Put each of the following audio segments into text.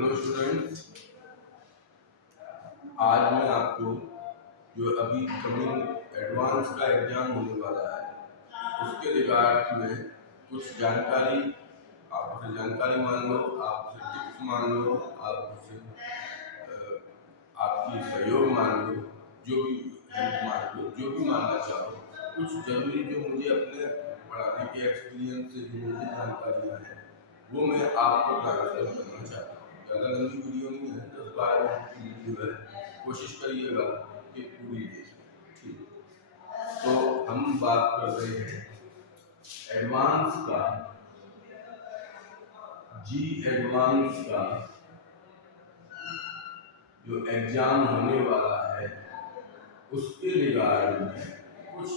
Hello students, आज मैं आपको जो अभी कमिंग एडवांस का एग्जाम होने वाला है उसके रिगार्ड में कुछ जानकारी, आप उसे जानकारी मान लो, आप उसे टिप्स मान लो, आप उसे आपकी सहयोग मान लो, जो भी हेल्प मान लो, जो भी मानना चाहो। कुछ जरूरी जो मुझे अपने पढ़ाने के एक्सपीरियंस से जो मुझे जानकारियाँ हैं वो मैं आपको ट्रांसफर करना चाहता हूँ। ज़्यादा लंबी वीडियो नहीं है, 10-12 मिनट की वीडियो है, कोशिश करिएगा कि पूरी देखिए। ठीक, तो हम बात कर रहे हैं एडवांस का, जी एडवांस का जो एग्जाम होने वाला है उसके रिगार्ड में कुछ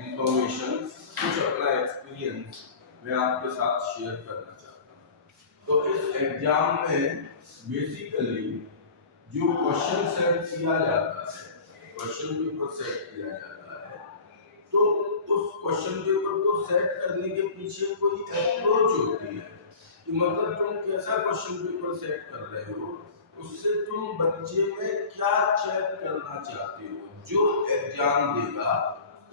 इंफॉर्मेशन, कुछ अपना एक्सपीरियंस मैं आपके साथ शेयर करना चाहता हूँ। तो इस एग्जाम में बेसिकली जो क्वेश्चन सेट किया जाता है, क्वेश्चन पेपर सेट किया जाता है, तो उस क्वेश्चन पेपर को सेट करने के पीछे कोई अप्रोच होती है कि मतलब तुम कैसा क्वेश्चन पेपर सेट कर रहे हो, उससे तुम बच्चे में क्या चेक करना चाहते हो, जो एग्जाम देगा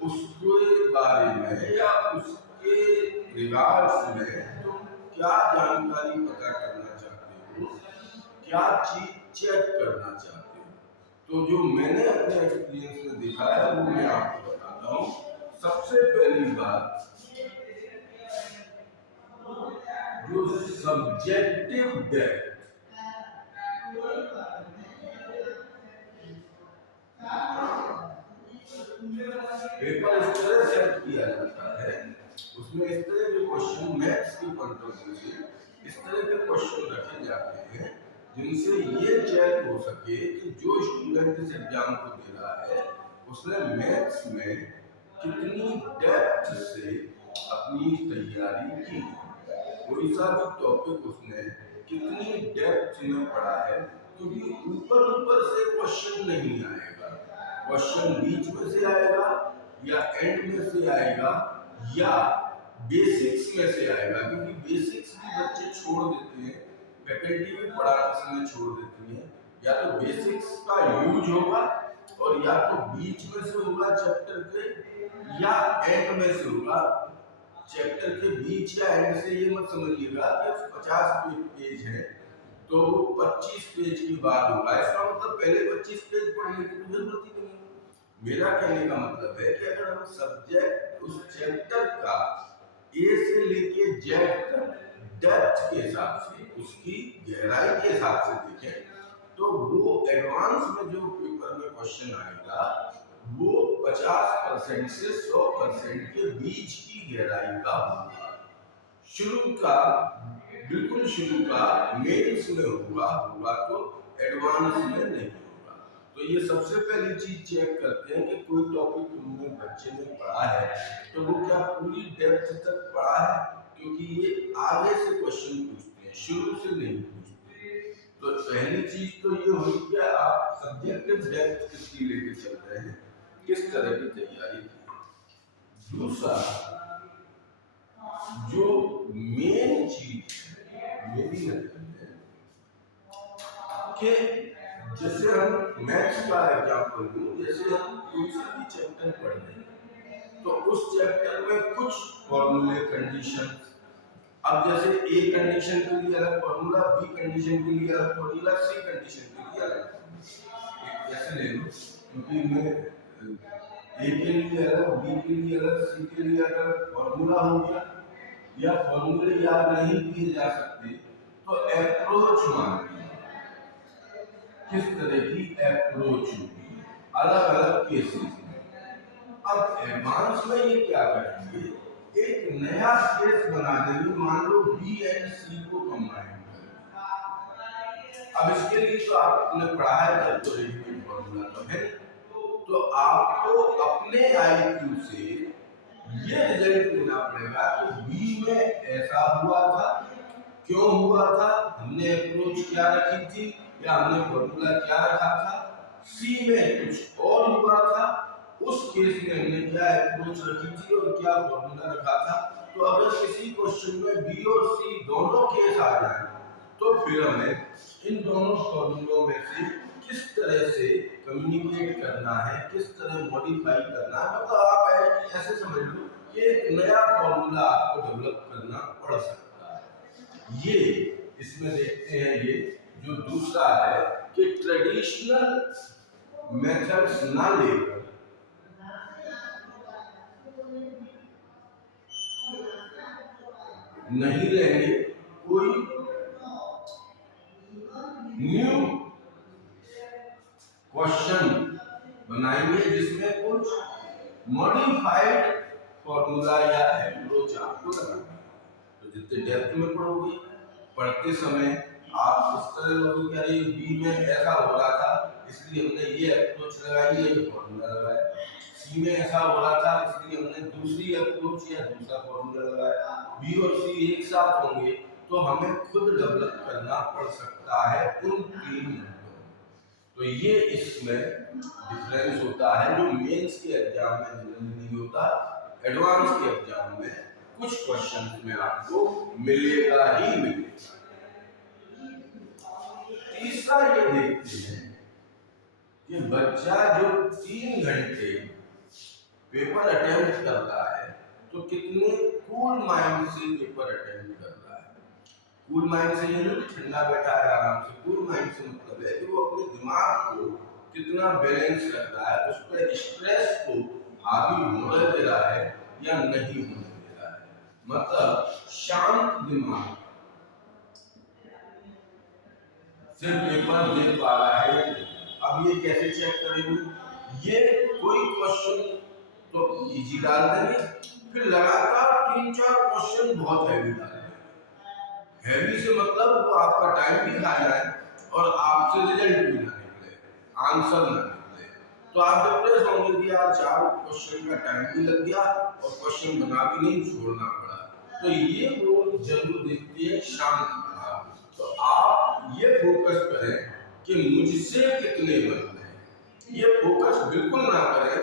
उसके बारे में या उसके रिगार्ड्स में तुम क्या जानकारी पता करना चाहते हो, क्या चीज चेक करना चाहते हो। तो जो मैंने अपने एक्सपीरियंस में देखा है वो मैं आपको बताता हूँ। सबसे पहली बात, जो सब्जेक्टिव डेप्थ, पेपर इस तरह सेट किया जाता है, उसमें इस तरह के क्वेश्चन, मैथ्स के पॉइंट ऑफ व्यू से इस तरह के क्वेश्चन रखे जाते हैं जिनसे ये चेक हो सके कि जो स्टूडेंट इस एग्जाम को दे रहा है उसने मैथ्स में कितनी डेप्थ से अपनी तैयारी की, कोई सा भी टॉपिक उसने कितनी डेप्थ में पढ़ा है। क्योंकि ऊपर ऊपर से क्वेश्चन नहीं आएगा, क्वेश्चन बीच में से आएगा या एंड में से आएगा या बेसिक्स में से आएगा। क्योंकि बेसिक्स भी बच्चे छोड़ देते हैं, फैकल्टी भी पढ़ाते समय छोड़ देती है। या तो बेसिक्स का यूज होगा और या तो बीच में से होगा चैप्टर के या एंड में से होगा। चैप्टर के बीच या एंड से ये मत समझिएगा कि 50 पेज है तो 25 पेज की बात होगा, इसका मतलब पहले 25 पेज पढ़ने की जरूरत ही नहीं है। मेरा कहने का मतलब है कि अगर हम सब्जेक्ट उस चैप्टर का ए से लेके जेड तक डेप्थ के हिसाब से, उसकी गहराई के हिसाब से देखें तो वो एडवांस में जो पेपर में क्वेश्चन आएगा वो 50% से 100% के बीच की गहराई का होगा। शुरू का, बिल्कुल शुरू का मेंस में होगा तो एडवांस में नहीं होगा। तो ये सबसे पहली चीज चेक करते हैं कि कोई टॉपिक तुमने बच्चे ने पढ़ा है तो वो क्या पूरी डेप्थ तक पढ़ा है, क्योंकि ये आगे से क्वेश्चन पूछते हैं, शुरू से नहीं पूछते। तो पहली चीज तो ये हुई कि आप सब्जेक्टिव डेप्थ कितनी लेके चल रहे हैं, किस तरह की तैयारी की। दूसरा, जो मेन चीज मेरी नजर में कि जैसे हम मैथ्स का एग्जांपल लूं, जैसे हम कोई सा भी चैप्टर पढ़ रहे हैं तो उस चैप्टर में कुछ फॉर्मूले, कंडीशन, अब जैसे ए कंडीशन के लिए अलग फॉर्मूला, बी कंडीशन के लिए अलग फॉर्मूला, सी कंडीशन के लिए अलग फॉर्मूला, ऐसे ले लो। क्योंकि मैं ए के लिए अलग, बी के लिए अलग, सी के लिए अलग फॉर्मूला हो गया, या फॉर्मूले याद नहीं किए जा सकते तो अप्रोच मांगती है, किस तरह की अप्रोच होगी अलग अलग केसेस में। अब एडवांस में ये क्या करेंगे, एक नया केस बना देंगे, मान लो बी एंड सी को कंबाइन करेंगे। अब इसके लिए तो आपने पढ़ा है तब तो रेडीमेड फॉर्मूला तो है, तो आपको अपने आईक्यू से ये रिजल्ट लेना पड़ेगा कि बी में ऐसा हुआ था, क्यों हुआ था, हमने अप्रोच क्या रखी थी या हमने फॉर्मूला क्या रखा था। सी में कुछ और हुआ था, उस केस में हमने क्या अप्रोच रखी थी और क्या फॉर्मूला रखा था। तो अगर किसी क्वेश्चन में बी और सी दोनों केस आ जाए तो फिर हमें इन दोनों फॉर्मूलों में से किस तरह से कम्युनिकेट करना है, किस तरह मॉडिफाई करना है, मतलब आप ऐसे समझ लो कि एक नया फॉर्मूला आपको डेवलप करना पड़ सकता है। ये इसमें देखते हैं, ये जो दूसरा है कि ट्रेडिशनल मेथड्स ना लेकर नहीं लेंगे, कोई न्यू क्वेश्चन बनाएंगे जिसमें कुछ मॉडिफाइड फॉर्मूला या अप्रोच आपको लगाना है। तो जितने डेप्थ में पढ़ोगे, पढ़ते समय आप इस तरह लोगे कि अरे बी में ऐसा हो रहा था इसलिए हमने ये अप्रोच लगाई, ये फॉर्मूला लगाया, सी में ऐसा हो रहा था इसलिए हमने दूसरी अप्रोच या दूसरा फॉर्मूला लगाया। बी और सी एक साथ होंगे तो हमें खुद डेवलप करना पड़ सकता है उन 3 घंटों में। तो ये इसमें डिफरेंस होता है जो मेंस के एग्जाम में जनरली नहीं होता, एडवांस के एग्जाम में कुछ क्वेश्चन में आपको मिलेगा ही मिलेगा। तीसरा ये देखते हैं कि बच्चा जो 3 घंटे पेपर अटेम्प्ट करता है तो कितने कूल माइंड से पेपर अटेम्प्ट करता है। कूल माइंड से ये नहीं ठंडा बैठा है आराम से, कूल माइंड से मतलब है कि वो अपने दिमाग को कितना बैलेंस रखता है, उस पर स्ट्रेस को हावी होने दे रहा है या नहीं होने दे रहा है, मतलब शांत दिमाग से पेपर दे पा रहा है। अब ये कैसे चेक करेंगे, ये कोई क्वेश्चन तो इजी डाल देंगे, फिर लगातार 3-4 क्वेश्चन बहुत हैवी डाल देंगे। हैवी से मतलब वो आपका टाइम भी खा जाए और आपसे रिजल्ट भी ना निकले, आंसर ना निकले, तो आप डिप्रेस होंगे कि यार 4 क्वेश्चन का टाइम भी लग गया और क्वेश्चन बना भी नहीं, छोड़ना पड़ा। तो ये वो जरूर देखती है शांत दिमाग। तो आप ये फोकस करें कि मुझसे कितने बन रहे हैं, ये फोकस बिल्कुल ना करें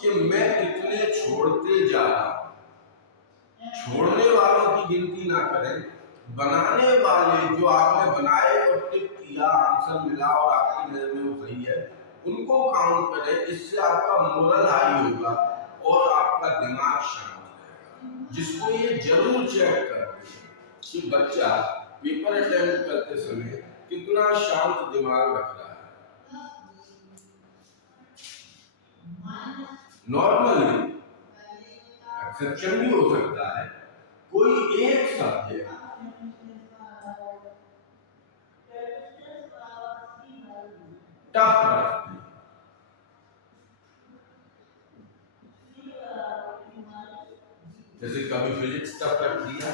कि मैं कितने छोड़ते जा रहा हूं। छोड़ने वालों की गिनती ना करें, बनाने वाले जो आपने बनाए और टिक किया, आंसर मिला और आपकी नजर में वो सही है, उनको काउंट करें। इससे आपका मोरल हाई होगा और आपका दिमाग शांत रहेगा। जिसको ये जरूर चेक करते हैं कि बच्चा पेपर अटेम्प्ट करते समय कितना शांत दिमाग रख रहा है। नॉर्मली एक्सेप्शन भी हो सकता है, कोई एक सब्जेक्ट टफ रखती है, जैसे कभी फिजिक्स टफ रख दिया,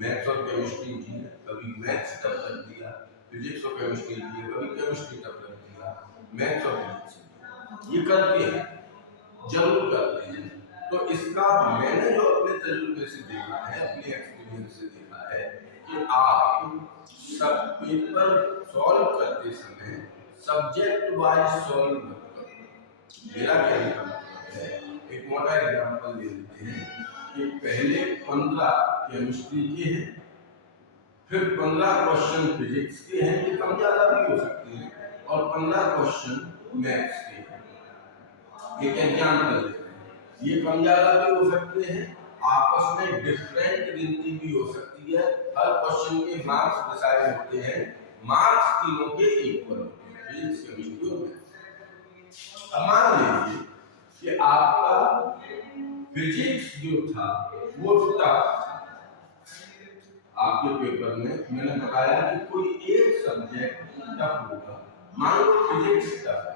मैथ्स और केमिस्ट्री जी, कभी मैथ्स टफ रख दिया, फिजिक्स और केमिस्ट्री जी, कभी केमिस्ट्री टफ रख दिया, मैथ्स और फिजिक्स। ये करते हैं, जरूर करते हैं। तो इसका मैंने जो अपने तजुर्बे से देखा है, अपने एक्सपीरियंस से देखा है कि आप सब पेपर सॉल्व करते समय सब्जेक्ट वाइज सॉल्व मत करो। मेरा कहने का मतलब है, एक मोटा एग्जांपल दे देते हैं कि पहले 15 केमिस्ट्री के हैं, फिर 15 क्वेश्चन फिजिक्स के हैं, ये कम ज्यादा भी हो सकते हैं, और 15 क्वेश्चन मैथ्स के हैं। एक एग्जांपल देते हैं, ये कम ज्यादा भी हो सकते हैं, आपस में डिफरेंट गिनती भी हो सकती है। हर क्वेश्चन के मार्क्स डिसाइड होते हैं, मार्क्स तीनों के इक्वल होते हैं, फिजिक्स केमिस्ट्री और मैथ्स। अब मान लीजिए कि आपका फिजिक्स जो था वो टफ था, आपके पेपर में मैंने बताया कि कोई एक सब्जेक्ट टफ होगा। मान लो फिजिक्स टफ है,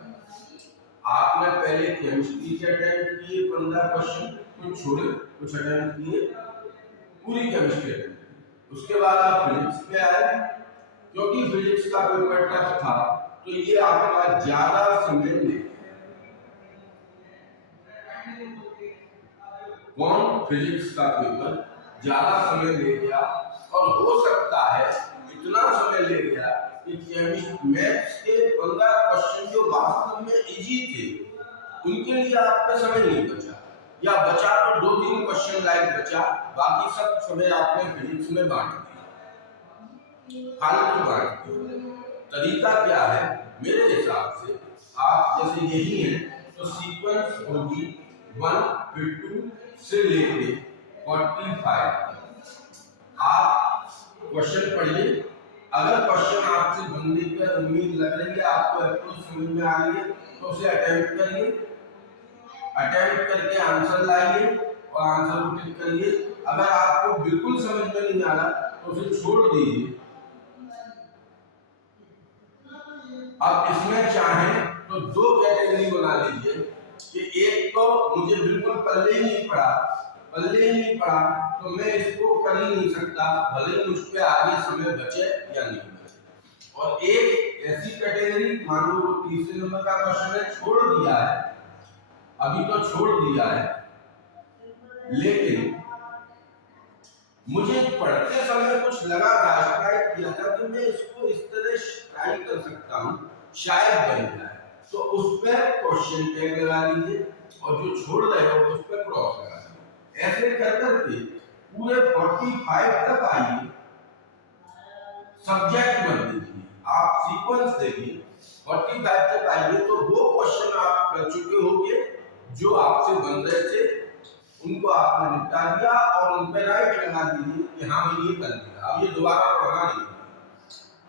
आपने पहले केमिस्ट्री के अटेम्प्ट किए 15 क्वेश्चन, कुछ छोड़े, कुछ अटेम्प्ट किए, पूरी केमिस्ट्री अटेम्प्ट की। उसके बाद आप फिजिक्स पे आए, क्योंकि फिजिक्स का पेपर टफ था तो ये आपका ज्यादा समय ले। कौन? फिजिक्स का पेपर ज्यादा समय ले गया, और हो सकता है इतना समय ले गया कि केमिस्ट्री मैथ्स के 15 क्वेश्चन जो वास्तव में इजी थे उनके लिए आपका समय नहीं बचा, या बचा तो 2-3 क्वेश्चन लाइक बचा, बाकी सब समय आपने फिजिक्स में बांट दिया। फालतू बांटते हो। तरीका क्या है मेरे हिसाब से, आप जैसे यही है तो सीक्वेंस होगी 152 से लेके 45 तक। आप क्वेश्चन पढ़िए, अगर क्वेश्चन आपसे बनने की उम्मीद लग रही है, आपको अप्रोच समझ में आ रही है, तो उसे अटेम्प्ट करिए, अटेम्प्ट करके आंसर लाइए और आंसर को टिक करिए। अगर आपको बिल्कुल समझ में नहीं आ रहा तो उसे छोड़ दीजिए। अब इसमें चाहें तो दो कैटेगरी बना लीजिए कि एक तो मुझे बिल्कुल पल्ले ही नहीं पड़ा तो मैं इसको कर ही नहीं सकता, भले ही मुझ पे आगे समय बचे या नहीं बचे। और एक ऐसी कैटेगरी, मान लो तीसरे नंबर का क्वेश्चन है, छोड़ दिया है, अभी तो छोड़ दिया है, लेकिन मुझे पढ़ते समय कुछ लगा था, स्ट्राइक किया था कि मैं इसको इस तरह ट्राई कर सकता हूँ, शायद बन जाए, तो उस पर क्वेश्चन टैग लगा लीजिए और जो छोड़ रहे हो उस पर क्रॉस लगा लीजिए। ऐसे कर करके पूरे 45 तक आइए, सब्जेक्ट मत दीजिए, आप सीक्वेंस देखिए, 45 तक आइए तो वो क्वेश्चन आप कर चुके होंगे जो आपसे बन रहे थे, उनको आपने निपटा दिया और उन पे राइट लगा दीजिए कि हाँ मैं ये कर दिया, अब ये दोबारा पढ़ना नहीं।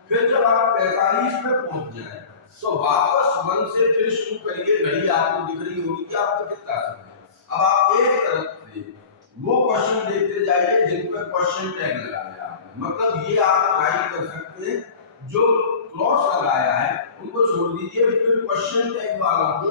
फिर जब आप 45 पे पहुंच जाए तो वापस 1 से फिर शुरू करिए, घड़ी आपको दिख रही होगी कि आपको कितना समय है। अब आप एक तरफ से वो क्वेश्चन देखते जाइए जिन पर क्वेश्चन टैग लगाया आपने, मतलब ये आप ट्राई कर सकते हैं, जो क्रॉस लगाया है उनको छोड़ दीजिए, फिर क्वेश्चन टैग वाला को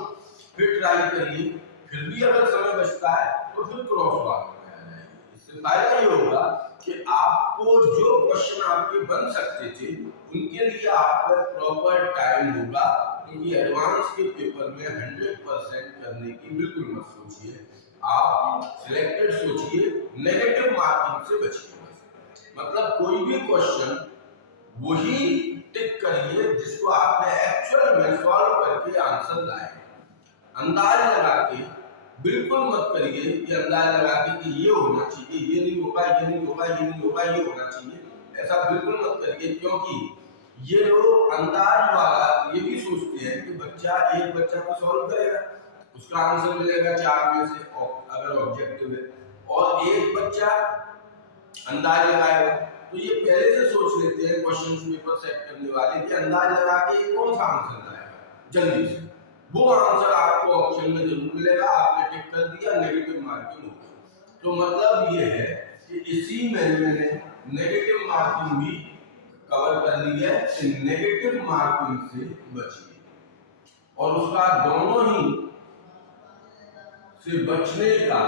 फिर ट्राई करिए, फिर भी अगर समय बचता है तो फिर क्रॉस वाला लगाया जाएगा। इससे फायदा ये होगा कि आपको जो क्वेश्चन आपके बन सकते थे उनके लिए आपका प्रॉपर टाइम होगा, क्योंकि एडवांस के पेपर में 100% करने की बिल्कुल मत सोचिए, आप सिलेक्टेड सोचिए, नेगेटिव मार्किंग से बचिए। मतलब कोई भी क्वेश्चन वही टिक करिए जिसको आपने एक्चुअल में सॉल्व करके आंसर लाए। अंदाज लगा के बिल्कुल मत करिए कि अंदाज लगा के कि ये होना चाहिए, ये नहीं होगा, ये नहीं होगा, ये नहीं होगा, ये होना चाहिए, ऐसा बिल्कुल मत करिए। क्योंकि ये लोग अंदाज वाला ये भी सोचते हैं कि एक बच्चा को सॉल्व करेगा, उसका आंसर मिलेगा 4 में से अगर ऑब्जेक्टिव है, और एक बच्चा अंदाज लगाएगा, तो ये पहले से सोच लेते हैं क्वेश्चन पेपर सेट करने वाले कि अंदाज लगा के कौन सा आंसर लाएगा जल्दी से, वो आंसर आपको ऑप्शन में जरूर मिलेगा, आपने टिक कर दिया, नेगेटिव मार्किंग हो गई। तो मतलब ये है कि इसी में मैंने नेगेटिव मार्किंग भी कवर कर ली है कि नेगेटिव मार्किंग से बचिए, और उसका दोनों ही से बचने का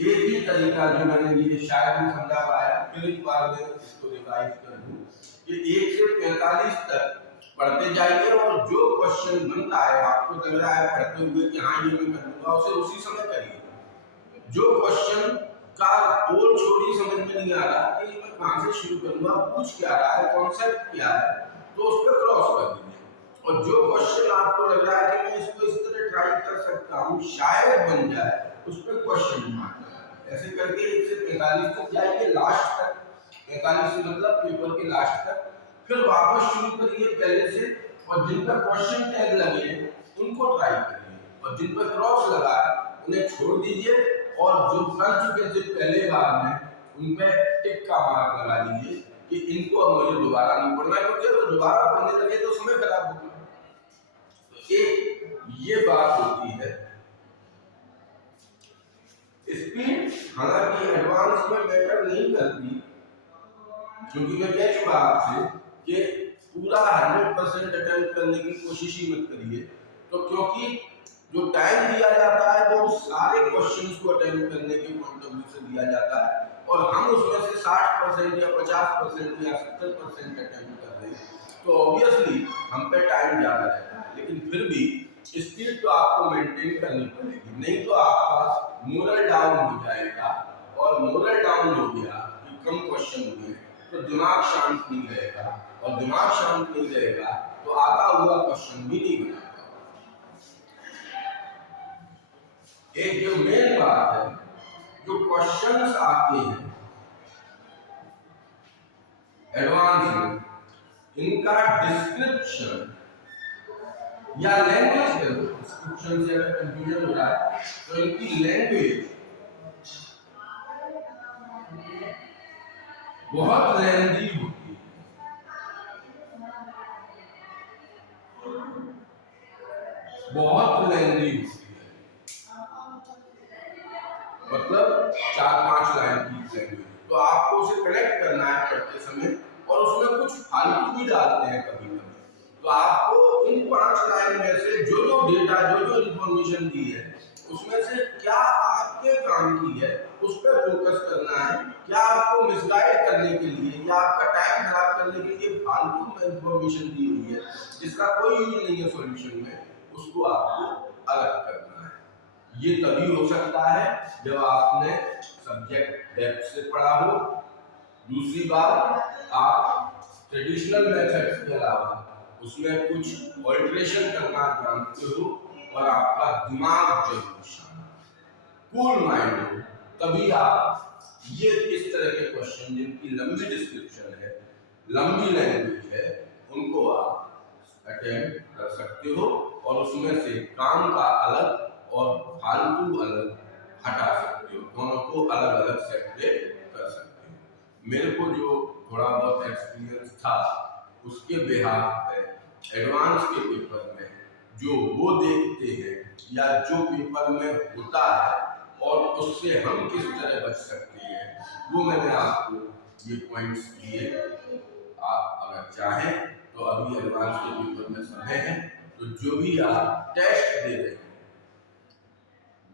एक ही तरीका जो मैंने ये शायद नहीं समझा पाया, फिर एक बार मैं इसको रिवाइज कर दूं कि 1 से 45 तक पढ़ते जाइए और जो क्वेश्चन बनता है आपको लग रहा है पढ़ते हुए कि हाँ ये मैं कर लूंगा, उसे उसी समय करिए। जो क्वेश्चन का पोल छोड़ी समझ में नहीं आ रहा कि मैं कहाँ से शुरू करूंगा, पूछ क्या रहा है, कॉन्सेप्ट क्या है, तो उस पर क्रॉस कर दीजिए। और जो क्वेश्चन आपको लग रहा है कि मैं इसको इस तरह ट्राई कर सकता हूँ, शायद बन जाए, उस पर क्वेश्चन मार्क ऐसे करके 1 से 45 तक जाइए, लास्ट तक 45 से मतलब पेपर के लास्ट तक, फिर वापस शुरू करिए पहले से, और जिन पर क्वेश्चन टैग लगे उनको ट्राई करिए, और जिन पर क्रॉस लगा है उन्हें छोड़ दीजिए, और जो कर चुके थे पहले बार में उन पे टिक का मार्क लगा लीजिए कि इनको अब मुझे दोबारा नहीं पढ़ना, क्योंकि अगर दोबारा पढ़ने लगे तो समय खराब होगा। तो एक ये बात होती है। स्पीड हालांकि एडवांस में मैटर नहीं करती, क्योंकि मैं कह चुका आपसे कि पूरा 100% अटेम्प्ट करने की कोशिश ही मत करिए, तो क्योंकि जो टाइम दिया जाता है वो सारे क्वेश्चंस को अटेम्प्ट करने के पॉइंट ऑफ व्यू से दिया जाता है, और हम उसमें से 60% या 50% या 70% अटेम्प्ट कर रहे हैं, तो ऑब्वियसली हम पे टाइम ज़्यादा रहता है, लेकिन फिर भी स्पीड तो आपको मेंटेन करनी पड़ेगी, नहीं तो आपका मोरल डाउन हो जाएगा, और मोरल डाउन हो गया कि कम क्वेश्चन हो गए तो दिमाग शांत नहीं रहेगा, और दिमाग शांत नहीं रहेगा तो आता हुआ क्वेश्चन भी नहीं बनेगा। एक जो मेन बात है, जो क्वेश्चंस आते हैं एडवांस में इनका डिस्क्रिप्शन या लैंग्वेज कर दो, डिस्क्रिप्शन से अगर कंफ्यूजन हो रहा है तो इनकी लैंग्वेज बहुत लेंदी होती है, बहुत लेंदी होती है, मतलब 4-5 लाइन की लैंग्वेज। तो आपको उसे कनेक्ट करना है पढ़ते समय, और उसमें कुछ फालतू भी डालते हैं कभी कभी। तो आपको उन 5 लाइन में से जो डेटा, जो इंफॉर्मेशन दी है, उसमें से क्या आपके काम की है उस पर फोकस करना है। क्या आपको मिसगाइड करने के लिए या आपका टाइम खराब करने के लिए फालतू में इंफॉर्मेशन दी हुई है जिसका कोई यूज नहीं है सॉल्यूशन में, उसको आपको अलग करना है। ये तभी हो सकता है जब आपने सब्जेक्ट डेप्थ से पढ़ा हो। दूसरी बात, आप ट्रेडिशनल मेथड्स के अलावा उसमें कुछ ऑल्ट्रेशन करना जानते हो, और आपका दिमाग जरूर शांत, कूल माइंड हो, तभी आप ये इस तरह के क्वेश्चन जिनकी लंबी डिस्क्रिप्शन है, लंबी लैंग्वेज है, उनको आप अटेम्प्ट कर सकते हो, और उसमें से काम का अलग और फालतू अलग हटा सकते हो, दोनों को अलग अलग सेपरेट कर सकते हो। मेरे को जो थोड़ा बहुत एक्सपीरियंस था उसके बिहाफ पे एडवांस के पेपर में जो वो देखते हैं या जो पेपर में होता है और उससे हम किस तरह बच सकते हैं, वो मैंने आपको ये पॉइंट्स दिए। आप अगर चाहें तो अभी एडवांस के पेपर में समय है, तो जो भी आप टेस्ट दे रहे हैं,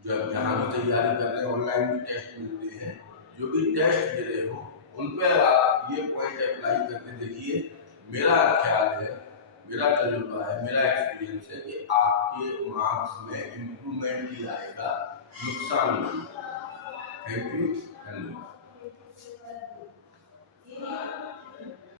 जब जहाँ भी तैयारी कर रहे हैं, ऑनलाइन भी टेस्ट मिलते हैं, जो भी टेस्ट दे रहे हो उन पर आप ये पॉइंट अप्लाई करके देखिए। मेरा ख्याल है, मेरा तजुर्बा है, मेरा एक्सपीरियंस है कि आपके मार्क्स में इम्प्रूवमेंट ही आएगा, नुकसान नहीं। थैंक यू, धन्यवाद।